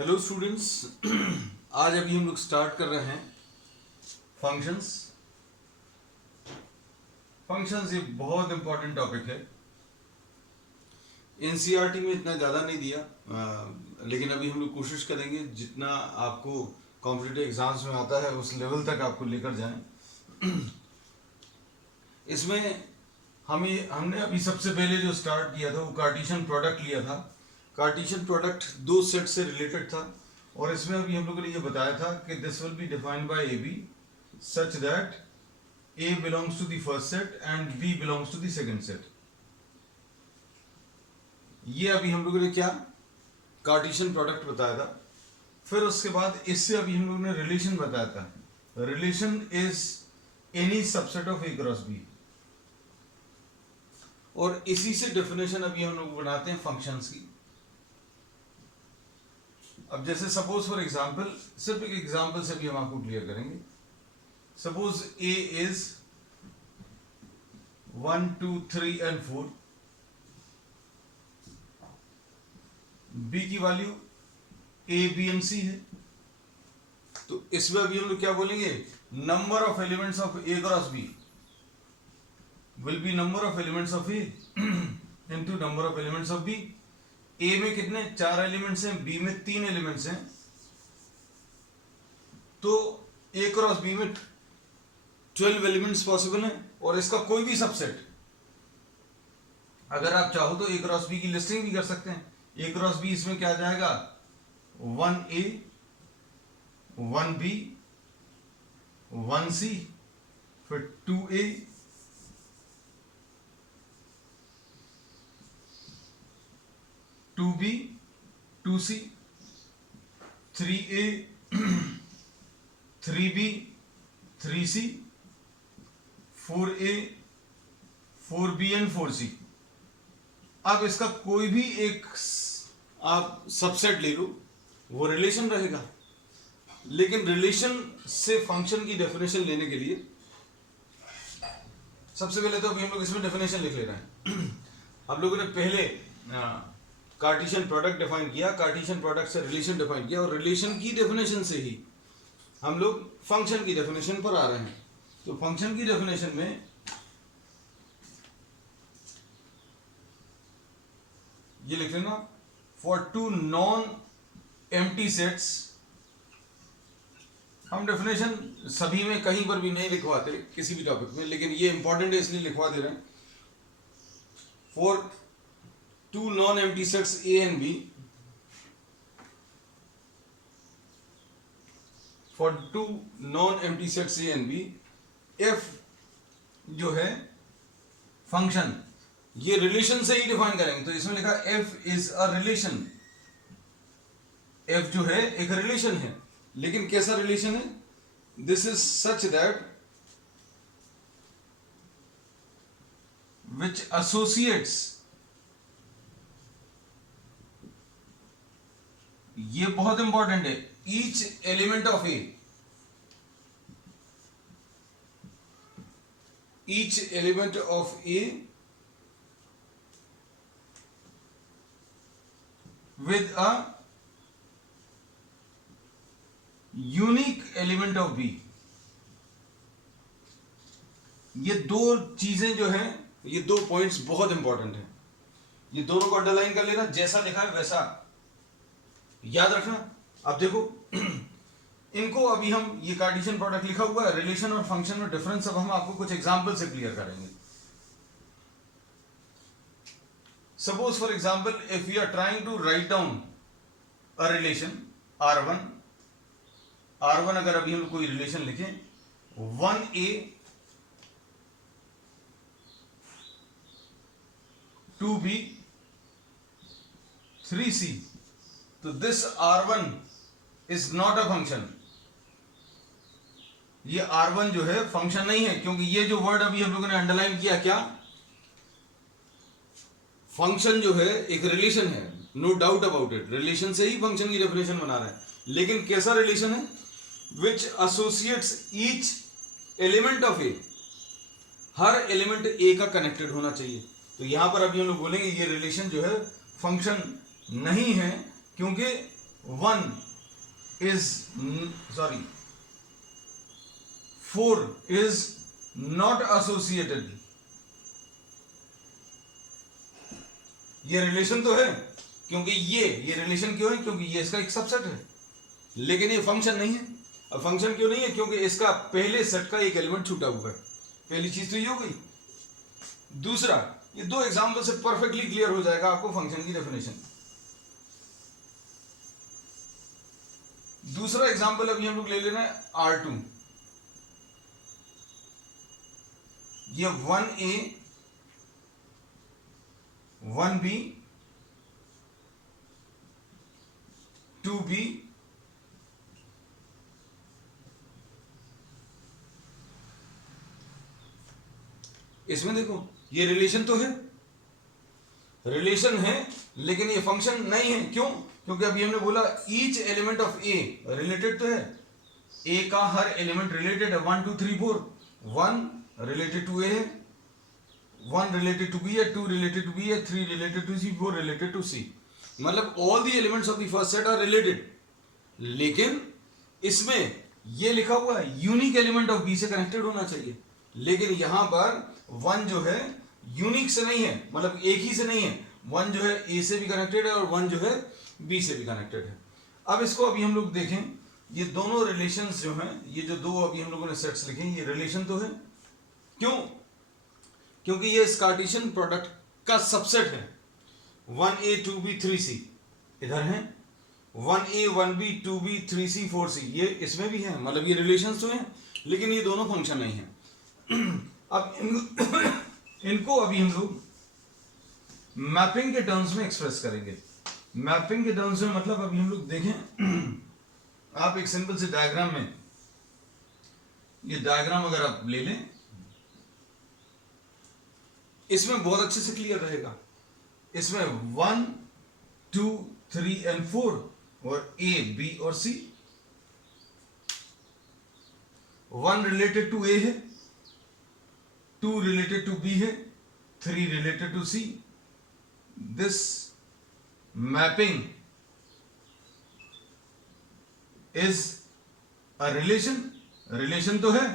Hello students. आज अभी हम लोग स्टार्ट कर रहे हैं फंक्शंस। फंक्शंस ये बहुत इंपॉर्टेंट टॉपिक है। एनसीईआरटी में इतना ज़्यादा नहीं दिया, लेकिन अभी हम लोग कोशिश करेंगे जितना आपको कॉम्पिटिटिव एग्जाम्स में आता है उस लेवल तक आपको लेकर जाएं। इसमें हमने अभी सबसे पहले जो स्टार्ट किया था वो कार्टेशियन प्रोडक्ट लिया था। कार्टेशियन प्रोडक्ट दो सेट से रिलेटेड था और इसमें अभी हम लोगों ने ये बताया था कि this will be defined by A B such that A belongs to the first set and B belongs to the second set. ये अभी हम लोगों ने क्या कार्टेशियन प्रोडक्ट बताया था। फिर उसके बाद इससे अभी हम लोगों ने रिलेशन बताया था। Relation is any subset of A cross B, और इसी से डेफिनेशन अभी हम लोग बनाते हैं फंक्शंस की। अब जैसे सपोज फॉर एग्जांपल, सिर्फ एक एग्जांपल से भी हम आपको क्लियर करेंगे। Suppose A is 1 2 3 and 4, B की value A B and C है, तो इसमें अभी हम लोग क्या बोलेंगे, number of elements of A cross B will be number of elements of A into number of elements of B। A में कितने 4 एलिमेंट्स हैं, B में 3 एलिमेंट्स हैं, तो A क्रॉस B में 12 एलिमेंट्स पॉसिबल हैं। और इसका कोई भी सबसेट अगर आप चाहो तो A क्रॉस B की लिस्टिंग भी कर सकते हैं। A क्रॉस B इसमें क्या आ जाएगा, 1A 1B 1C, फिर 2A 2B 2C 3A 3B 3C 4A 4B and 4C। अब इसका कोई भी एक आप सबसेट ले लो, वो रिलेशन रहेगा। लेकिन रिलेशन से फंक्शन की डेफिनेशन लेने के लिए सबसे पहले तो अभी हम लोग इसमें डेफिनेशन लिख ले रहे हैं। आप लोगों ने पहले कार्टेशियन प्रोडक्ट डिफाइन किया, कार्टेशियन प्रोडक्ट से रिलेशन डिफाइन किया, और रिलेशन की डेफिनेशन से ही हम लोग फंक्शन की डेफिनेशन पर आ रहे हैं। तो फंक्शन की डेफिनेशन में ये लिख लेना, for two non empty sets. हम डेफिनेशन सभी में कहीं पर भी नहीं लिखवाते किसी भी टॉपिक में, लेकिन ये इंपॉर्टेंट है इसलिए लिखवा दे रहे हैं। For two non-empty sets A and B, for two non-empty sets A and B, if जो है फंक्शन, ये रिलेशन से ही डिफाइन करेंगे। तो इसमें लिखा f is a relation। f जो है एक रिलेशन है, लेकिन कैसा रिलेशन है, this is such that which associates, ये बहुत इंपॉर्टेंट है, each element of A, each element of A with a unique element of B. ये दो चीजें जो हैं, ये दो पॉइंट्स बहुत इंपॉर्टेंट हैं। ये दोनों को अंडरलाइन कर लेना, जैसा लिखा है वैसा याद रखना। अब देखो इनको अभी हम, ये कार्टेशियन प्रोडक्ट लिखा हुआ है, रिलेशन और फंक्शन में डिफरेंस अब हम आपको कुछ एग्जांपल से क्लियर करेंगे। Suppose for example, if we are trying to write down a relation R1, अगर अभी हम कोई रिलेशन लिखें 1A 2B 3C, तो this R1 is not a function. ये R1 जो है फंक्शन नहीं है, क्योंकि ये जो वर्ड अभी हम लोगों ने अंडरलाइन किया, क्या फंक्शन जो है एक रिलेशन है, no doubt about it. Relation से ही फंक्शन की डेफिनेशन बना रहे हैं, लेकिन कैसा रिलेशन है, which associates each element of A, हर एलिमेंट ए का कनेक्टेड होना चाहिए। तो यहां पर अभी हम लोग बोलेंगे ये रिलेशन जो है फंक्शन नहीं है, क्योंकि 1 is sorry 4 is not associated, ये रिलेशन तो है, क्योंकि ये रिलेशन क्यों है, क्योंकि ये इसका एक सबसेट है, लेकिन ये फंक्शन नहीं है। अब फंक्शन क्यों नहीं है, क्योंकि इसका पहले सेट का एक एलिमेंट छूटा हुआ है। पहली चीज तो ये हो गई। दूसरा, ये दो एग्जाम्पल से परफेक्टली क्लियर हो जाएगा आपको फंक्शन की डेफिनेशन। दूसरा एग्जाम्पल अभी हम लोग ले लेना है R2। ये 1A 1B 2B इसमें देखो ये रिलेशन तो है, रिलेशन है, लेकिन ये फंक्शन नहीं है। क्यों? क्योंकि अभी हमने बोला each element of A related तो है, ए का हर एलिमेंट रिलेटेड है। 1 2 3 4, 1 रिलेटेड टू ए है, 1 रिलेटेड टू बी है, 2 रिलेटेड टू बी है, 3 related to C, 4 related to C. मतलब all the elements of the first set are related, लेकिन इसमें ये लिखा हुआ है यूनिक एलिमेंट ऑफ बी से कनेक्टेड होना चाहिए, लेकिन यहां पर 1 जो है यूनिक से नहीं है, मतलब एक ही से नहीं है। 1 जो है ए से भी कनेक्टेड है और 1 जो है बी से भी कनेक्टेड है। अब इसको अभी हम लोग देखें, ये दोनों रिलेशंस जो हैं, ये जो दो अभी हम लोगों ने सेट्स लिखे हैं, ये रिलेशन तो है। क्यों? क्योंकि ये इस कार्टेशियन प्रोडक्ट का सबसेट है। 1A 2B 3C इधर है, 1A 1B 2B 3C 4C ये इसमें भी है, मतलब ये रिलेशंस तो हैं, लेकिन ये दोनों फंक्शन नहीं है। अब इनको अभी हम लोग मैपिंग के टर्म्स में एक्सप्रेस करेंगे। मैपिंग के टर्म्स में मतलब अभी हम लोग देखें, आप एक सिंपल से डायग्राम में, ये डायग्राम अगर आप ले लें, इसमें बहुत अच्छे से क्लियर रहेगा। इसमें 1 2 3 and 4 और A B और C, 1 रिलेटेड टू A है, 2 रिलेटेड टू B है, 3 related to C। This mapping is a relation, relation तो है,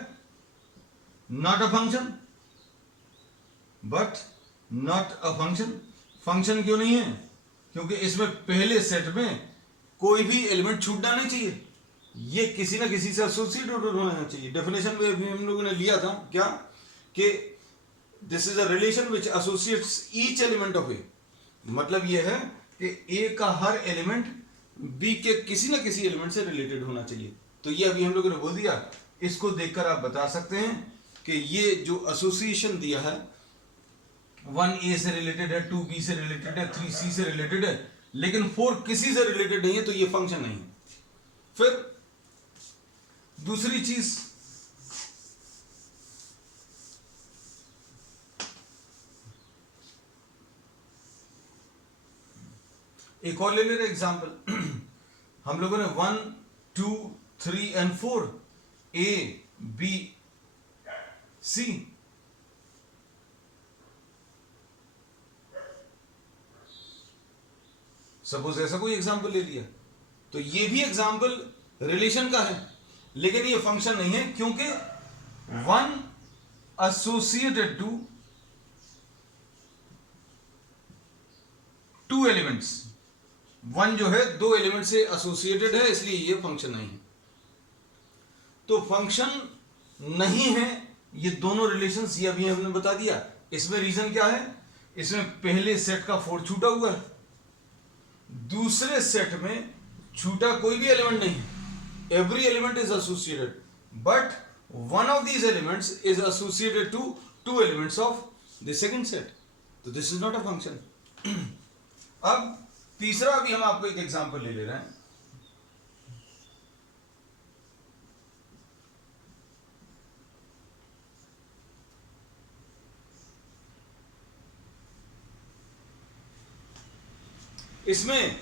not a function, but not a function. Function क्यों नहीं है? क्योंकि इसमें पहले सेट में कोई भी एलिमेंट छूटना नहीं चाहिए, ये किसी ना किसी से एसोसिएटेड होना चाहिए। डेफिनेशन में भी हम लोगों ने लिया था क्या, कि this is a relation which associates each element of A. मतलब यह है कि ए का हर एलिमेंट बी के किसी ना किसी एलिमेंट से रिलेटेड होना चाहिए। तो ये अभी हम लोगों ने बोल दिया। इसको देखकर आप बता सकते हैं कि ये जो एसोसिएशन दिया है, 1A से रिलेटेड है, 2B से रिलेटेड है, 3C से रिलेटेड है, लेकिन 4 किसी से रिलेटेड नहीं है, तो ये फंक्शन नहीं है। फिर दूसरी चीज, एक और ले ले रहे एग्जाम्पल। हम लोगों ने 1 2 3 and 4 A B C, suppose ऐसा कोई एग्जाम्पल ले लिया, तो ये भी एग्जाम्पल रिलेशन का है, लेकिन ये फंक्शन नहीं है, क्योंकि 1 एसोसिएटेड टू 2 एलिमेंट्स, 1 जो है 2 एलिमेंट से एसोसिएटेड है, इसलिए ये फंक्शन नहीं है। तो फंक्शन नहीं है ये दोनों रिलेशंस, ये अभी हमने बता दिया। इसमें रीजन क्या है? इसमें पहले सेट का 4 छूटा हुआ है, दूसरे सेट में छूटा कोई भी एलिमेंट नहीं है। Every element is associated, but one of these elements is associated to 2 elements of the second set, तो this is not a function. अब तीसरा भी हम आपको एक एग्जांपल ले रहे हैं। इसमें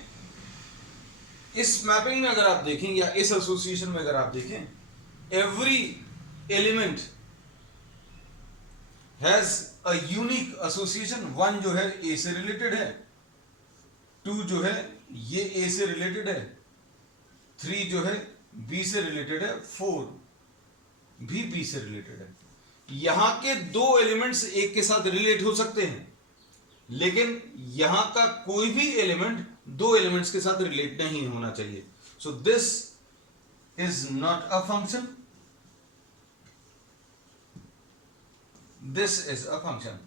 इस मैपिंग में अगर आप देखें, या इस एसोसिएशन में अगर आप देखें, every element has a unique association. 1 जो है ए से रिलेटेड है, 2 जो है ये ए से रिलेटेड है, 3 जो है b से रिलेटेड है, 4 भी b से रिलेटेड है। यहां के दो एलिमेंट्स एक के साथ रिलेट हो सकते हैं, लेकिन यहां का कोई भी एलिमेंट दो एलिमेंट्स के साथ रिलेट नहीं होना चाहिए। सो this is not a function, this is a function.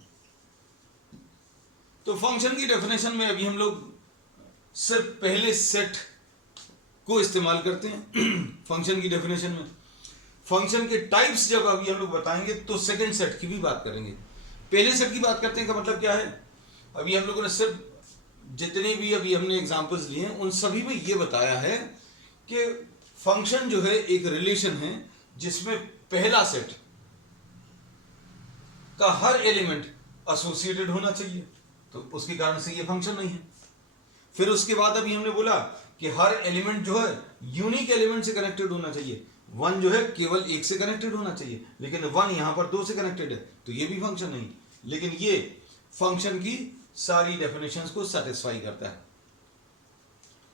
तो फंक्शन की डेफिनेशन में अभी हम लोग सिर्फ पहले सेट को इस्तेमाल करते हैं फंक्शन की डेफिनेशन में। फंक्शन के टाइप्स जब अभी हम लोग बताएंगे तो सेकंड सेट की भी बात करेंगे। पहले सेट की बात करते हैं का मतलब क्या है, अभी हम लोगों ने सिर्फ जितने भी अभी हमने एग्जांपल्स लिए हैं उन सभी में ये बताया है कि फंक्शन जो है एक रिलेशन है जिसमें पहला सेट का हर एलिमेंट एसोसिएटेड होना चाहिए, तो उसके कारण से ये फंक्शन नहीं है। फिर उसके बाद अभी हमने बोला कि हर एलिमेंट जो है यूनिक एलिमेंट से कनेक्टेड होना चाहिए। वन जो है केवल एक से कनेक्टेड होना चाहिए, लेकिन वन यहां पर दो से कनेक्टेड है, तो ये भी फंक्शन नहीं। लेकिन ये फंक्शन की सारी डेफिनेशंस को सेटिस्फाई करता है।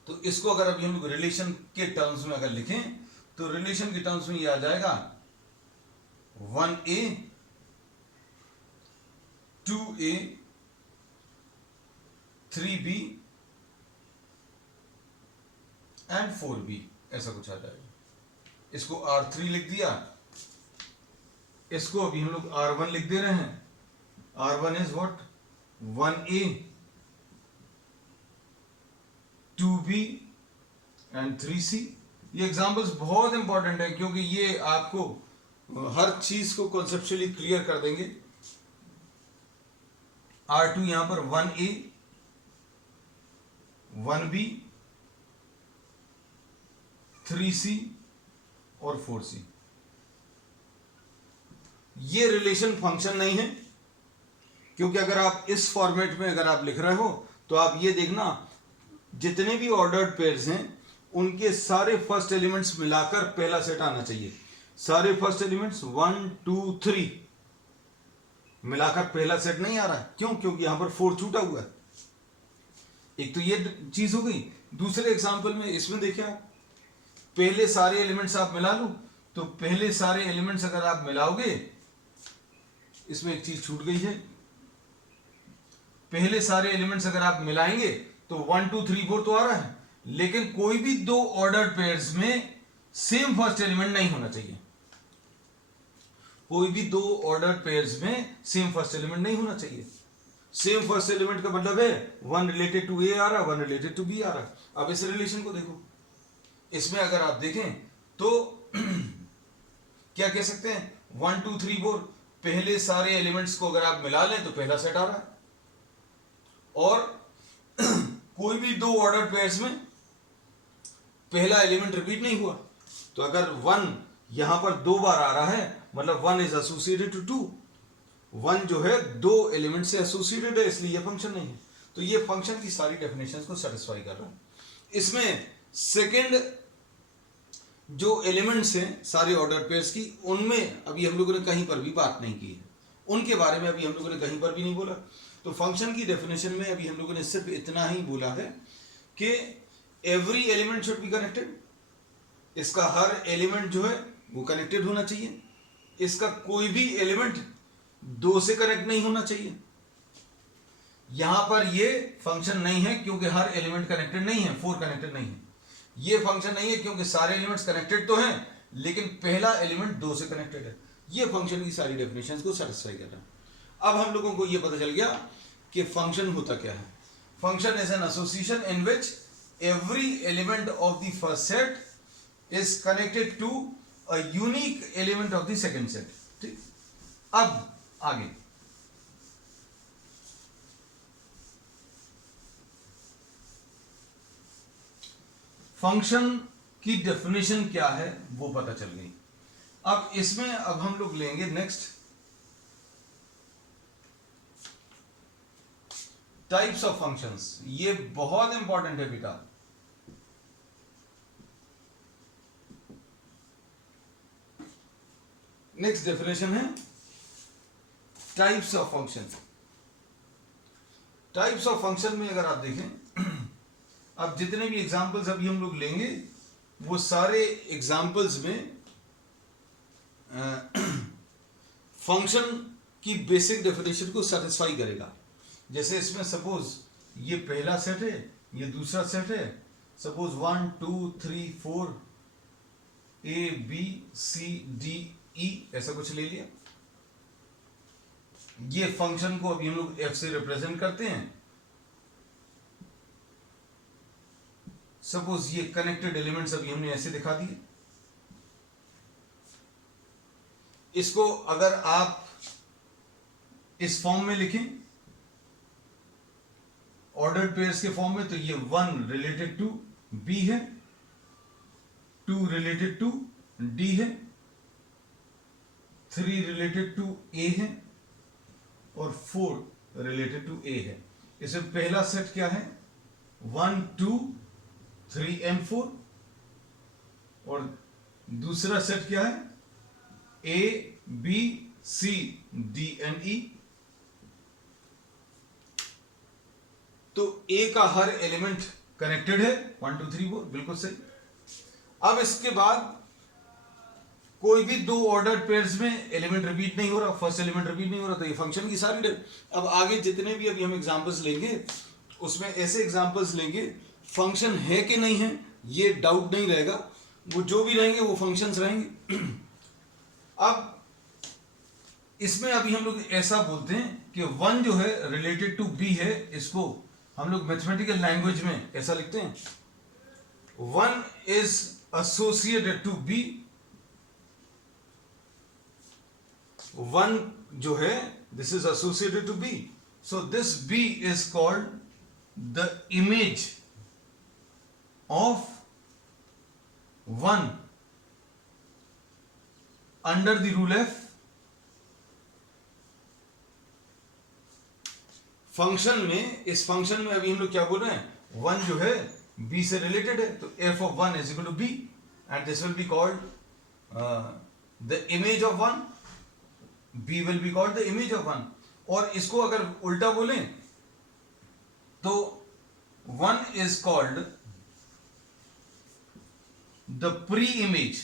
तो इसको अगर अभी हम लोग रिलेशन के टर्म्स में अगर लिखें तो रिलेशन के टर्म्स में ये आ जाएगा 1a 2a 3b and 4b, ऐसा कुछ आ जाएगा। इसको R3 लिख दिया, इसको अभी हम लोग R1 लिख दे रहे हैं। R1 is what 1a 2b and 3c। ये एग्जांपल्स बहुत इंपॉर्टेंट है क्योंकि ये आपको हर चीज को कॉन्सेप्चुअली क्लियर कर देंगे। R2 यहां पर 1a 1b 3c और 4c। ये रिलेशन फंक्शन नहीं है, क्योंकि अगर आप इस फॉर्मेट में अगर आप लिख रहे हो तो आप ये देखना जितने भी ऑर्डर्ड पेयर्स हैं उनके सारे फर्स्ट एलिमेंट्स मिलाकर पहला सेट आना चाहिए। सारे फर्स्ट एलिमेंट्स 1 2 3 मिलाकर पहला सेट नहीं आ रहा है। क्यों? क्योंकि यहां पर 4 छूटा हुआ है। एक तो ये चीज हो गई। दूसरे एग्जांपल में इसमें देखिए आप, पहले सारे एलिमेंट्स आप मिला लो, तो पहले सारे एलिमेंट्स अगर आप मिलाओगे, इसमें एक चीज छूट गई है। पहले सारे एलिमेंट्स अगर आप मिलाएंगे तो 1 2 3 4 तो आ रहा है, लेकिन कोई भी दो ऑर्डर्ड पेयर्स में सेम फर्स्ट एलिमेंट नहीं होना चाहिए। कोई भी दो ऑर्डर्ड पेयर्स में सेम फर्स्ट एलिमेंट नहीं होना चाहिए। सेम फर्स्ट एलिमेंट का मतलब है वन रिलेटेड टू ए आ रहा है, वन रिलेटेड टू बी आ रहा है। अब इस रिलेशन को देखो, इसमें अगर आप देखें तो क्या कह सकते हैं 1 2 3 4 पहले सारे एलिमेंट्स को अगर आप मिला लें तो पहला सेट आ रहा है, और कोई भी दो ऑर्डर पेयर्स में पहला एलिमेंट रिपीट नहीं हुआ। तो अगर 1 यहां पर दो बार आ रहा है मतलब 1 इज एसोसिएटेड टू 2, 1 जो है दो एलिमेंट से एसोसिएटेड है, इसलिए यह फंक्शन नहीं है। तो ये फंक्शन की सारी डेफिनेशंस को सेटिस्फाई कर रहा है। इसमें सेकंड जो एलिमेंट्स हैं सारे ऑर्डर पेयर्स की, उनमें अभी हम लोगों ने कहीं पर भी बात नहीं की है, उनके बारे में अभी हम लोगों ने कहीं पर भी नहीं बोला। तो फंक्शन की डेफिनेशन में अभी हम लोगों ने सिर्फ इतना ही बोला है कि every element should be connected. इसका हर एलिमेंट जो है वो कनेक्टेड होना चाहिए। इसका कोई भी एलिमेंट दो से कनेक्ट नहीं होना चाहिए। यहां पर ये फंक्शन नहीं है क्योंकि हर एलिमेंट कनेक्टेड नहीं है, 4 कनेक्टेड नहीं है। ये फंक्शन नहीं है क्योंकि सारे एलिमेंट्स कनेक्टेड तो हैं, लेकिन पहला एलिमेंट दो से कनेक्टेड है। ये फंक्शन की सारी डेफिनेशंस को सेटिस्फाई कर रहा है। अब हम लोगों को ये पता चल गया कि फंक्शन होता क्या है। Function is an association in which every element of the first set is connected to a unique element of the second set. ठीक, अब आगे फंक्शन की डेफिनेशन क्या है वो पता चल गई। अब इसमें अब हम लोग लेंगे नेक्स्ट टाइप्स ऑफ फंक्शंस। ये बहुत इंपॉर्टेंट है बेटा। नेक्स्ट डेफिनेशन है types of function. Types of function में अगर आप देखें, अब जितने भी एग्जांपल्स अभी हम लोग लेंगे वो सारे एग्जाम्पल्स में फंक्शन की बेसिक डेफिनेशन को सेटिस्फाई करेगा। जैसे इसमें सपोज ये पहला सेट है, ये दूसरा सेट है, suppose 1 2 3 4 A B C D E ऐसा कुछ ले लिया। ये फंक्शन को अभी हम लोग एफ से रिप्रेजेंट करते हैं। सपोज ये कनेक्टेड एलिमेंट्स अभी हमने ऐसे दिखा दिए। इसको अगर आप इस फॉर्म में लिखें ऑर्डर्ड पेयर्स के फॉर्म में, तो ये 1 रिलेटेड टू बी है, 2 रिलेटेड टू डी है, 3 रिलेटेड टू ए है और 4 रिलेटेड टू ए है। इसमें पहला सेट क्या है 1 2 3 एंड 4 और दूसरा सेट क्या है A B C D and E. तो ए का हर एलिमेंट कनेक्टेड है 1 2 3 4, बिल्कुल सही। अब इसके बाद कोई भी दो ऑर्डर्ड पेयर्स में एलिमेंट रिपीट नहीं हो रहा, फर्स्ट एलिमेंट रिपीट नहीं हो रहा, तो ये फंक्शन की सारी अब आगे जितने भी अभी हम एग्जांपल्स लेंगे उसमें ऐसे एग्जांपल्स लेंगे फंक्शन है कि नहीं है ये डाउट नहीं रहेगा, वो जो भी रहेंगे वो फंक्शंस रहेंगे। अब इसमें अभी हम लोग ऐसा बोलते हैं कि 1 जो है रिलेटेड टू बी है, इसको हम लोग मैथमेटिकल लैंग्वेज में ऐसा लिखते हैं 1 इज एसोसिएटेड टू बी। 1 जो है this is associated to B, so this B is called the image of 1 under the rule F. Function में, इस फंक्शन में अभी हम लोग क्या बोल रहे हैं 1 जो है b से रिलेटेड है, तो f of 1 is equal to b and this will be called the image of 1, b will be called the image of 1। और इसको अगर उल्टा बोलें तो 1 is called the pre-image,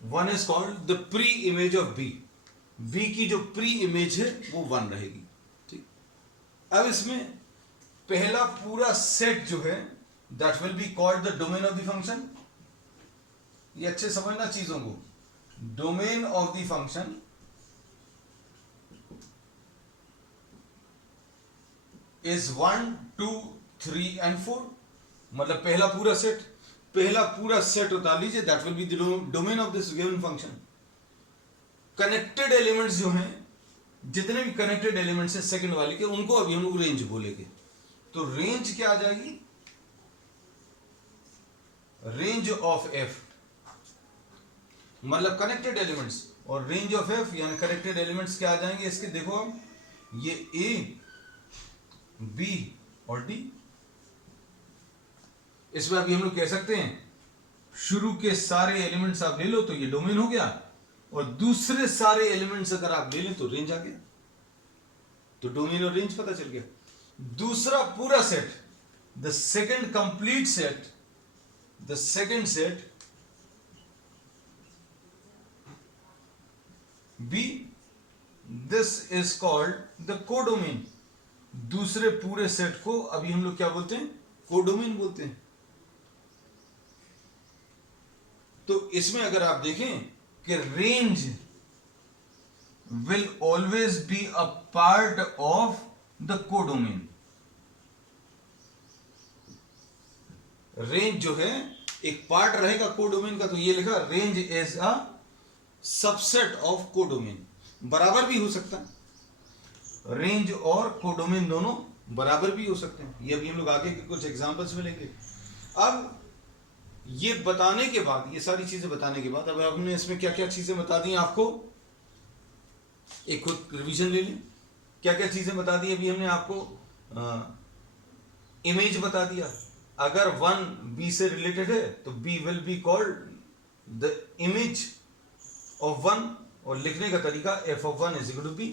one is called the pre image of B. B की जो pre image है वो 1 रहेगी, ठीक। अब इसमें पहला पूरा सेट जो है that will be called the domain of the function. ये अच्छे समझना चीजों को, domain of the function is 1 2 3 and 4, मतलब पहला पूरा सेट उतार लीजिए, that will be the domain of this given function. Connected elements जो हैं, जितने भी कनेक्टेड एलिमेंट्स हैं सेकंड वाले के, उनको अभी हम लोग रेंज बोलेंगे। तो रेंज क्या आ जाएगी, रेंज ऑफ एफ मतलब कनेक्टेड एलिमेंट्स, और रेंज ऑफ एफ यानी कनेक्टेड एलिमेंट्स क्या आ जाएंगे इसके, देखो आप ये ए बी और डी। इसमें अभी हम लोग कह सकते हैं शुरू के सारे एलिमेंट्स आप ले लो तो ये डोमेन हो गया, और दूसरे सारे एलिमेंट्स अगर आप ले लें तो रेंज आ गया, तो डोमेन और रेंज पता चल गया। दूसरा पूरा set, the second complete set, the second set B, this is called the codomain. दूसरे पूरे सेट को अभी हम लोग क्या बोलते हैं, कोडोमेन बोलते हैं। तो इसमें अगर आप देखें कि range will always be a part of the codomain. Range जो है एक पार्ट रहेगा कोडोमेन का, तो ये लिखा range is a subset of codomain. बराबर भी हो सकता है, रेंज और कोडोमेन दोनों बराबर भी हो सकते हैं। ये अभी हम लोग आगे के कुछ एग्जांपल्स में लेंगे। अब ये बताने के बाद, ये सारी चीजें बताने के बाद, अब हमने इसमें क्या क्या चीजें बता दी आपको, एक खुद रिवीजन ले लें। क्या क्या चीजें बता दी अभी हमने आपको, इमेज बता दिया, अगर 1 बी से रिलेटेड है तो B will be called the image of 1, और लिखने का तरीका f of 1 is equal to b,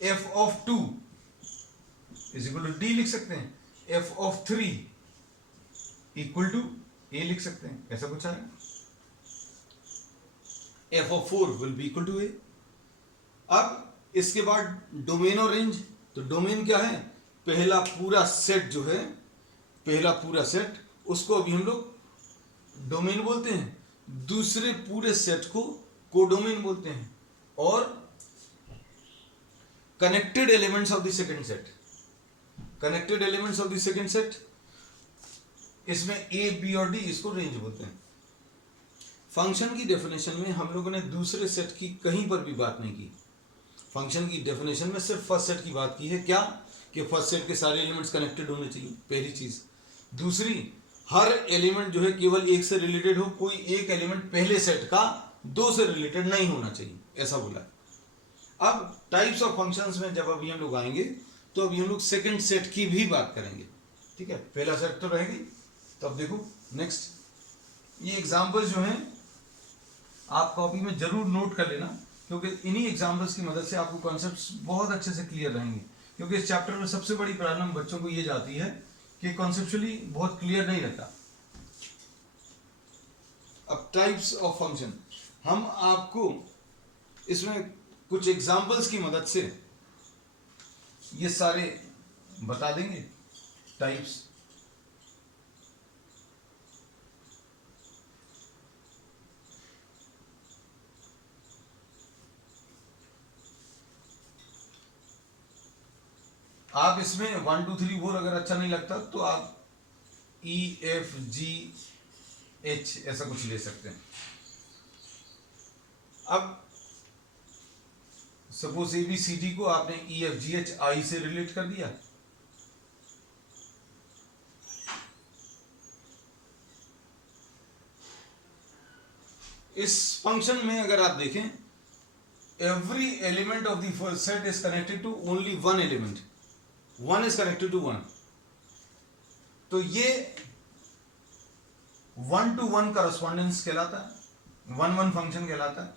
f of 2 is equal to D लिख सकते हैं, F of 3 equal to A लिख सकते हैं, ऐसा कुछ आएगा। F of 4 will be equal to A. अब इसके बाद डोमेन और रेंज, तो डोमेन क्या है, पहला पूरा सेट जो है, पहला पूरा सेट उसको अभी हम लोग डोमेन बोलते हैं, दूसरे पूरे सेट को कोडोमेन बोलते हैं, और connected elements of the second set, connected elements of the second set, इसमें ए बी और डी, इसको रेंज बोलते हैं। फंक्शन की डेफिनेशन में हम लोगों ने दूसरे सेट की कहीं पर भी बात नहीं की, फंक्शन की डेफिनेशन में सिर्फ फर्स्ट सेट की बात की है। क्या कि फर्स्ट सेट के सारे एलिमेंट्स कनेक्टेड होने चाहिए, पहली चीज। दूसरी, हर एलिमेंट जो है केवल एक से रिलेटेड हो, कोई एक एलिमेंट पहले सेट का दो से रिलेटेड नहीं होना चाहिए, ऐसा बोला। अब टाइप्स ऑफ फंक्शंस में जब अभी हम लोग आएंगे तो अभी हम लोग सेकंड सेट की भी बात करेंगे, ठीक है। पहला सेट तो रहेगी। तो अब देखो नेक्स्ट, ये एग्जाम्पल्स जो हैं आप कॉपी में जरूर नोट कर लेना, क्योंकि इन्हीं एग्जाम्पल्स की मदद से आपको कॉन्सेप्ट्स बहुत अच्छे से क्लियर रहेंगे। क्योंकि इस चैप्टर में सबसे बड़ी प्रॉब्लम बच्चों को ये जाती है कि कॉन्सेप्चुअली बहुत क्लियर नहीं रहता। अब टाइप्स ऑफ फंक्शन, हम आपको इसमें कुछ एग्जाम्पल्स की मदद से ये सारे बता देंगे टाइप्स। आप इसमें 1 2 3 4 अगर अच्छा नहीं लगता तो आप EFGH ऐसा कुछ ले सकते हैं। अब सपोज ABCD को आपने EFGH I से रिलेट कर दिया, इस फंक्शन में अगर आप देखें, every element of the first set is connected to only one element, one is connected to one. तो ये 1-to-1 करस्पॉन्डेंस कहलाता है, 1-1 फंक्शन कहलाता है।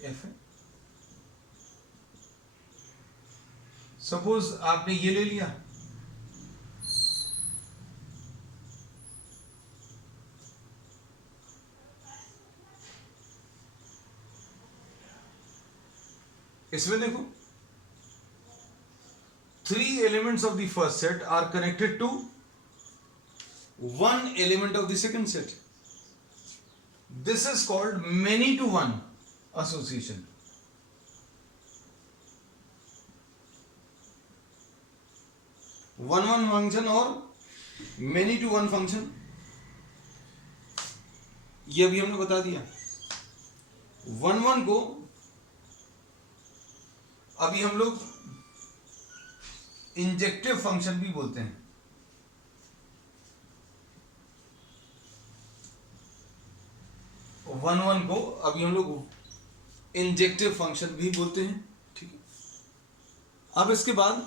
एफ है, सपोज आपने ये ले लिया, इसमें देखो 3 elements of the first set are connected to 1 element of the second set. This is called many to one association. One function और मेनी टू वन फंक्शन, ये अभी हमने बता दिया। 1-1 को अभी हम लोग इंजेक्टिव फंक्शन भी बोलते हैं। वन वन को अभी हम लोग इंजेक्टिव फंक्शन भी बोलते हैं, ठीक है। अब इसके बाद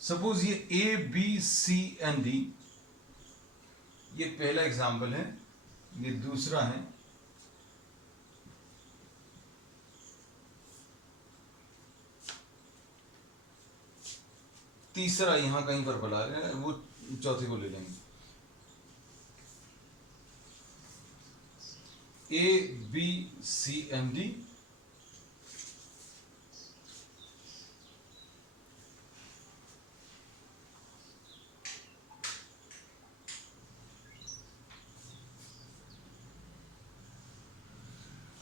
सपोज ये ABCD, ये पहला एग्जाम्पल है, ये दूसरा है, तीसरा यहां कहीं पर बुला रहे हैं, वो चौथे को ले लेंगे। ABCD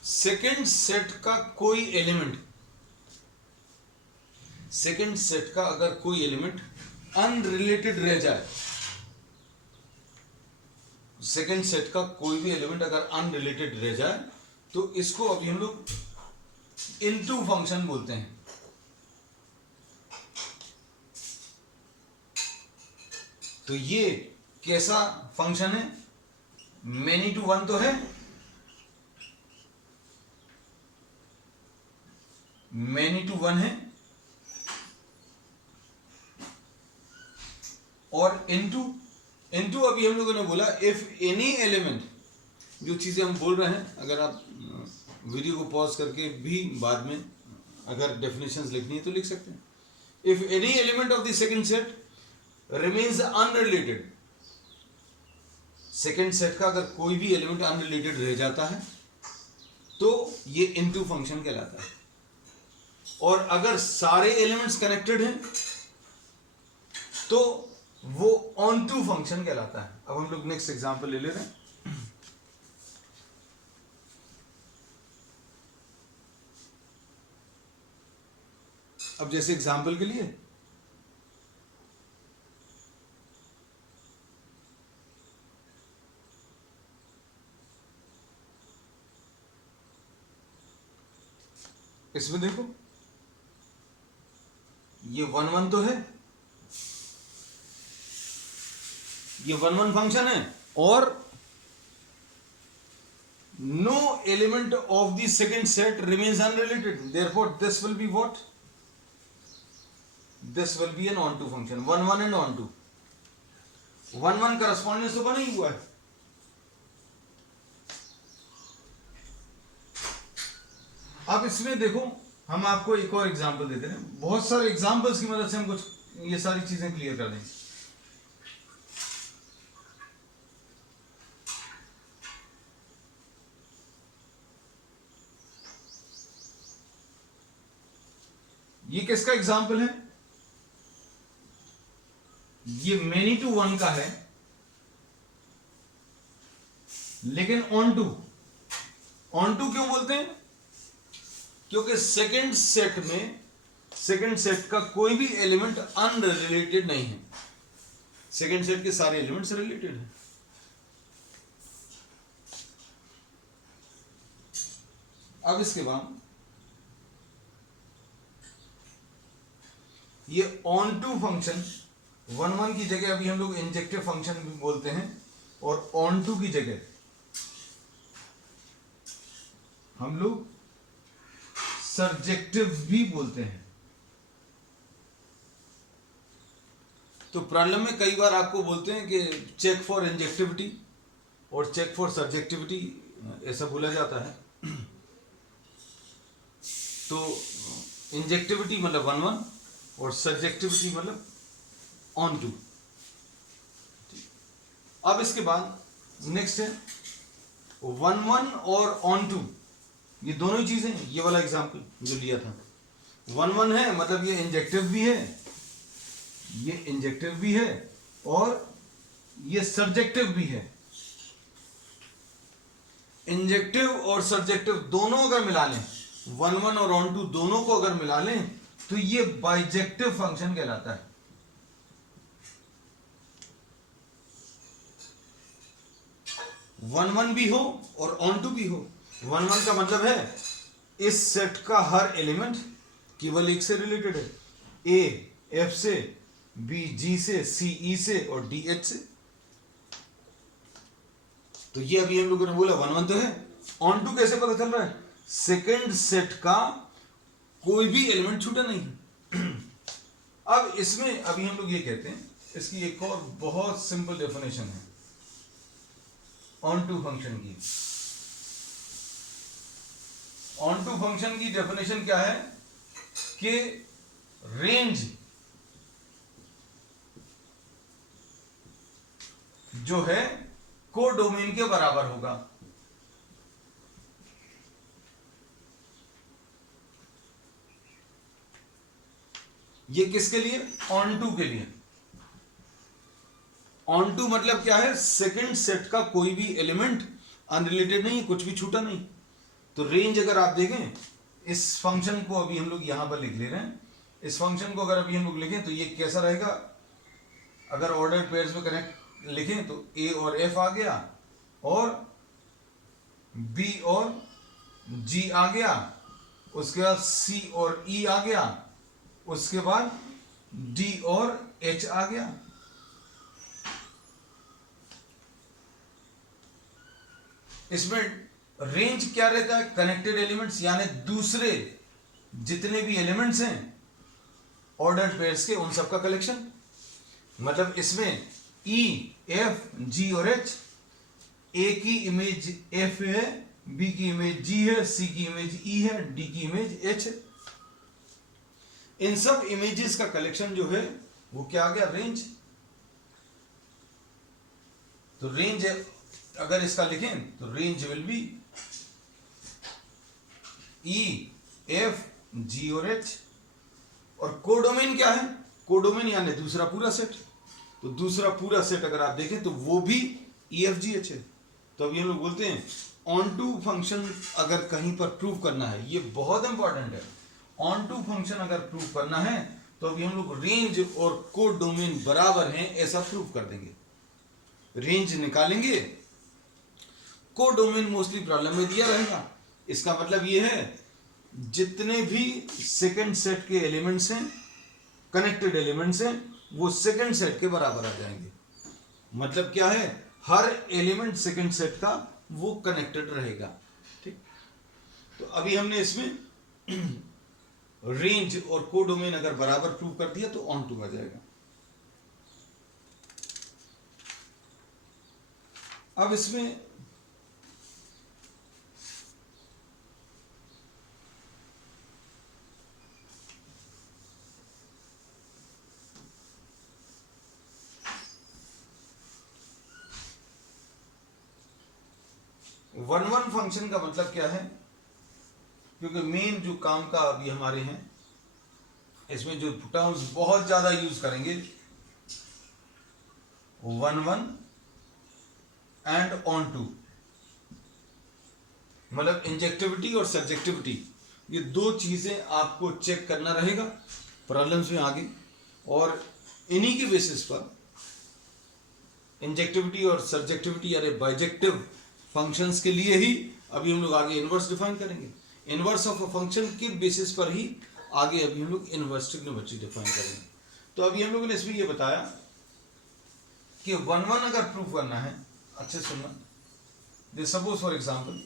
सेकेंड सेट का कोई एलिमेंट, सेकेंड सेट का अगर कोई एलिमेंट अनरिलेटेड रह जाए, सेकेंड सेट का कोई भी एलिमेंट अगर अनरिलेटेड रह जाए तो इसको अभी हम लोग इनटू फंक्शन बोलते हैं। तो ये कैसा फंक्शन है? मेनी टू वन तो है, मेनी टू वन है, और इनटू अभी हम लोगों ने बोला इफ एनी एलिमेंट, जो चीजें हम बोल रहे हैं, अगर आप वीडियो को पॉज करके भी बाद में अगर डेफिनेशंस लिखनी है तो लिख सकते हैं। If any element of the second set remains unrelated, second set का अगर कोई भी एलिमेंट अनरिलेटेड रह जाता है तो ये इनटू फंक्शन कहलाता है। और अगर सारे एलिमेंट्स कनेक्टेड हैं तो वो ऑन टू फंक्शन कहलाता है। अब हम लोग नेक्स्ट एग्जांपल ले रहे हैं। अब जैसे एग्जांपल के लिए इसमें देखो ये 1 1 तो है, ये 1 1 फंक्शन है, और no element of the second set remains unrelated, therefore this will be what, this will be an onto function. 1 1 and onto, 1 1 correspondence तो बना ही हुआ है। अब इसमें देखो हम आपको एक और एग्जांपल देते हैं, बहुत सारे एग्जांपल्स की मदद से हम कुछ ये सारी चीजें क्लियर कर देंगे। ये किसका एग्जांपल है? ये मेनी टू वन का है, लेकिन ऑन टू क्यों बोलते हैं? क्योंकि सेकंड सेट का कोई भी एलिमेंट अनरिलेटेड नहीं है, सेकंड सेट के सारे एलिमेंट्स रिलेटेड हैं। अब इसके बाद ये ऑन टू फंक्शन 1 1 की जगह अभी हम लोग इंजेक्टिव फंक्शन भी बोलते हैं, और ऑन टू की जगह हम लोग सर्जेक्टिव भी बोलते हैं। तो प्रॉब्लम में कई बार आपको बोलते हैं कि चेक फॉर इंजेक्टिविटी और चेक फॉर सर्जेक्टिविटी, ऐसा बोला जाता है। तो इंजेक्टिविटी मतलब 1 1 और सर्जेक्टिविटी मतलब ऑन टू। अब इसके बाद नेक्स्ट है 1 1 और ऑन टू, ये दोनों ही चीजें, ये वाला एग्जांपल जो लिया था 1 1 है, मतलब ये इंजेक्टिव भी है, ये इंजेक्टिव भी है, और ये सर्जेक्टिव भी है। इंजेक्टिव और सर्जेक्टिव दोनों अगर मिला लें, 1 1 और ऑन टू दोनों को अगर मिला लें तो ये बाइजेक्टिव फंक्शन कहलाता है। वन वन भी हो और ऑन टू भी हो। 1 1 का मतलब है इस सेट का हर एलिमेंट केवल एक से रिलेटेड है, ए एफ से, बी जी से, सी ई से और डी एच से। तो ये अभी हम लोगों ने बोला 1 1 तो है। ऑन टू कैसे पता चल रहा है? सेकंड सेट का कोई भी एलिमेंट छूटा नहीं। अब इसमें अभी हम लोग ये कहते हैं, इसकी एक और बहुत सिंपल डेफिनेशन है ऑन टू फंक्शन की। ऑन टू फंक्शन की डेफिनेशन क्या है कि रेंज जो है कोडोमेन के बराबर होगा। ये किसके लिए? ऑन टू के लिए। ऑन टू मतलब क्या है? सेकंड सेट का कोई भी एलिमेंट अनरिलेटेड नहीं है, कुछ भी छूटा नहीं। तो रेंज अगर आप देखें, इस फंक्शन को अभी हम लोग यहां पर लिख ले रहे हैं, इस फंक्शन को अगर अभी हम लोग लिखें तो ये कैसा रहेगा? अगर ऑर्डर पेयर्स में कनेक्ट लिखें तो ए और एफ आ गया, और बी और जी आ गया, उसके बाद सी और ई आ गया, उसके बाद डी और एच आ गया। इसमें रेंज क्या रहता है? कनेक्टेड एलिमेंट्स, यानी दूसरे जितने भी एलिमेंट्स हैं ऑर्डर्ड पेयर्स के, उन सबका कलेक्शन। मतलब इसमें ई, एफ, जी और एच, ए की इमेज एफ है, बी की इमेज जी है, सी की इमेज ई है, डी की इमेज एच है। इन सब इमेजेस का कलेक्शन जो है वो क्या आ गया? रेंज। तो रेंज अगर इसका लिखें तो range will be E, F, G और एच। और कोडोमेन क्या है? कोडोमेन यानी दूसरा पूरा सेट। तो दूसरा पूरा सेट अगर आप देखें तो वो भी ई, एफ, जी, एच है। तो अभी हम लोग बोलते हैं ऑन टू फंक्शन अगर कहीं पर प्रूव करना है, ये बहुत इंपॉर्टेंट है। ऑन टू फंक्शन अगर प्रूव करना है तो अभी हम लोग रेंज और कोडोमेन बराबर हैं ऐसा प्रूव कर देंगे। रेंज निकालेंगे, कोडोमेन मोस्टली प्रॉब्लम में दिया रहेगा। इसका मतलब ये है जितने भी सेकंड सेट के एलिमेंट्स हैं, कनेक्टेड एलिमेंट्स हैं, वो सेकंड सेट के बराबर आ जाएंगे। मतलब क्या है? हर एलिमेंट सेकंड सेट का वो कनेक्टेड रहेगा। ठीक। तो अभी हमने इसमें रेंज और कोडोमेन अगर बराबर प्रूव कर दिया तो ऑन टू आ जाएगा। अब इसमें वन वन फंक्शन का मतलब क्या है? क्योंकि मेन जो काम का अभी हमारे हैं, इसमें जो टर्म्स बहुत ज्यादा यूज करेंगे, one one and onto. मतलब इंजेक्टिविटी और सब्जेक्टिविटी, ये दो चीजें आपको चेक करना रहेगा प्रॉब्लम्स में आगे। और इन्हीं के बेसिस पर इंजेक्टिविटी और सब्जेक्टिविटी यानी बाइजेक्टिव फंक्शंस के लिए ही अभी हम लोग आगे इनवर्स डिफाइन करेंगे। इनवर्स ऑफ अ फंक्शन के बेसिस पर ही आगे अभी हम लोग इनवर्स ट्रिग्नोमेट्री डिफाइन करेंगे। तो अभी हम लोगों ने इसमें ये बताया कि वन वन अगर प्रूफ करना है, अच्छे सुनना, जैसे suppose for example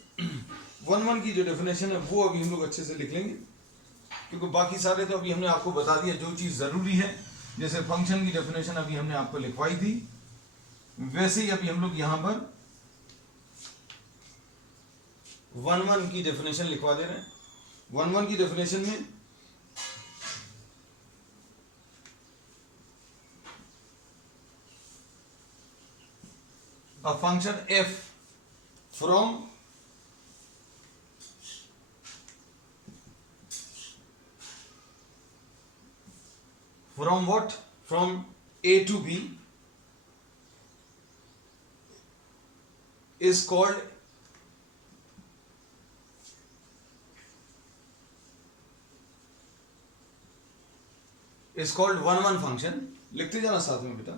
one one की जो डेफिनेशन है वो अभी हम लोग अच्छे से लिख लेंगे, क्योंकि बाकी सारे तो अभी हमने आपको बता दिया जो चीज जरूरी है। जैसे फंक्शन की डेफिनेशन अभी हमने आपको लिखवाई थी, वैसे ही अभी हम लोग यहां पर वन वन की डेफिनेशन लिखवा दे रहे हैं। वन वन की डेफिनेशन में a function f from what? From a to b is called one one function. लिखते जाना साथ में बेटा।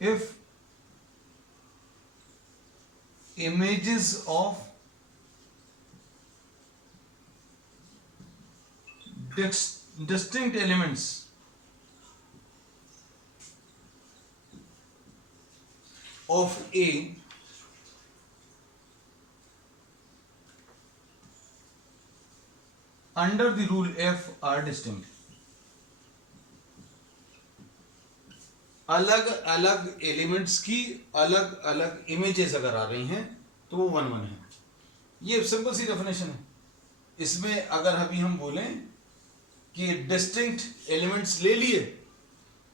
if images of distinct elements of A under the rule F are distinct। अलग अलग एलिमेंट्स की अलग अलग इमेजेस अगर आ रही हैं तो वो वन वन है। ये सिंपल सी डेफिनेशन है। इसमें अगर अभी हम बोलें कि डिस्टिंक्ट एलिमेंट्स ले लिए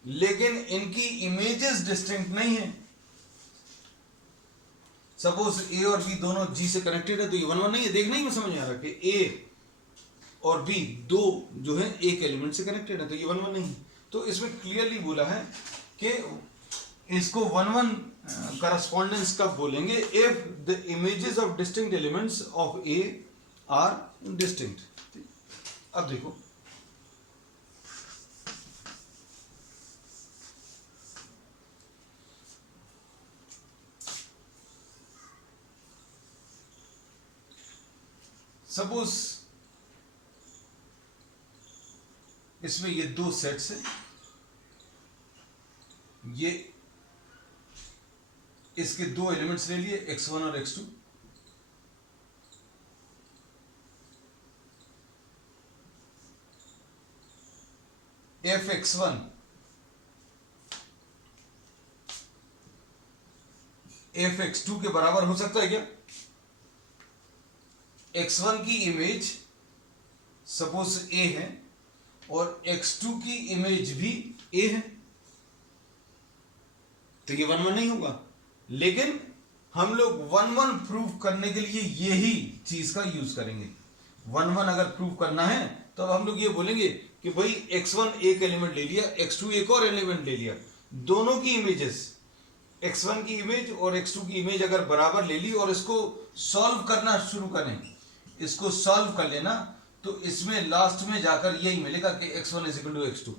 लेकिन इनकी इमेजेस डिस्टिंक्ट नहीं है, सपोज ए और बी दोनों जी से कनेक्टेड है, तो ये वन वन नहीं है। देखना ही में समझ में आ रहा है कि ए और बी दो जो है एक एलिमेंट से कनेक्टेड है, तो ये वन वन नहीं है। तो इसमें क्लियरली बोला है कि इसको वन वन करस्पॉन्डेंस कब बोलेंगे? If the images of distinct elements of A R distinct. अब देखो सपोज इसमें ये दो सेट्स है, ये इसके दो एलिमेंट्स ले लिए x1 और x2, fx1 fx2 के बराबर हो सकता है क्या? x1 की इमेज सपोज a है और x2 की इमेज भी a है, तो ये 1 1 नहीं होगा। लेकिन हम लोग 1 1 प्रूव करने के लिए यही चीज का यूज करेंगे। 1 1 अगर प्रूव करना है तो अब हम लोग ये बोलेंगे कि भाई x1 एक एलिमेंट ले लिया, x2 एक और एलिमेंट ले लिया, दोनों की इमेजेस x1 की इमेज और x2 की इमेज अगर बराबर ले ली और इसको सॉल्व करना शुरू करें, इसको सॉल्व कर लेना, तो इसमें लास्ट में जाकर यही मिलेगा कि x1 is equal to x2,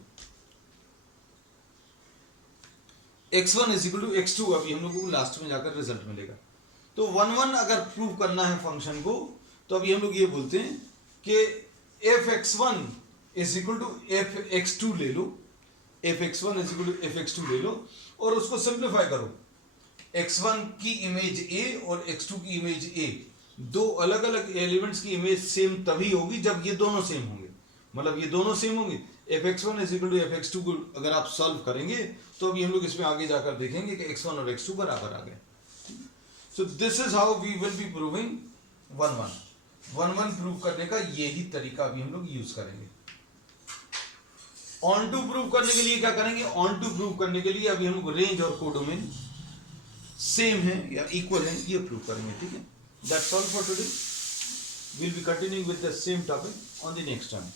x1 is equal to x2, अभी हम लोग को लास्ट में जाकर रिजल्ट मिलेगा। तो 1 1 अगर प्रूव करना है फंक्शन को, तो अभी हम लोग ये बोलते हैं कि fx1 is equal to fx2 ले लो, fx1 is equal to fx2 ले लो और उसको सिंप्लीफाई करो। x1 की इमेज a और x2 की इमेज a, दो अलग अलग एलिमेंट्स की इमेज सेम तभी होगी जब ये दोनों सेम होंगे, मतलब ये दोनों सेम होंगे। fx1 is equal to fx2 को अगर आप सॉल्व करेंगे तो अभी हम लोग इसमें आगे जाकर देखेंगे कि x1 और x2 बराबर आ गए। So this is how we will be proving 1 1। 1 1 prove करने का यही तरीका अभी हम लोग यूज करेंगे। ऑन टू प्रूव करने के लिए क्या करेंगे? ऑन टू प्रूव करने के लिए अभी हम लोग रेंज और कोडोमेन सेम है या इक्वल है ये प्रूव करेंगे, ठीक है। That's all for today. We'll be continuing with the same topic on the next time.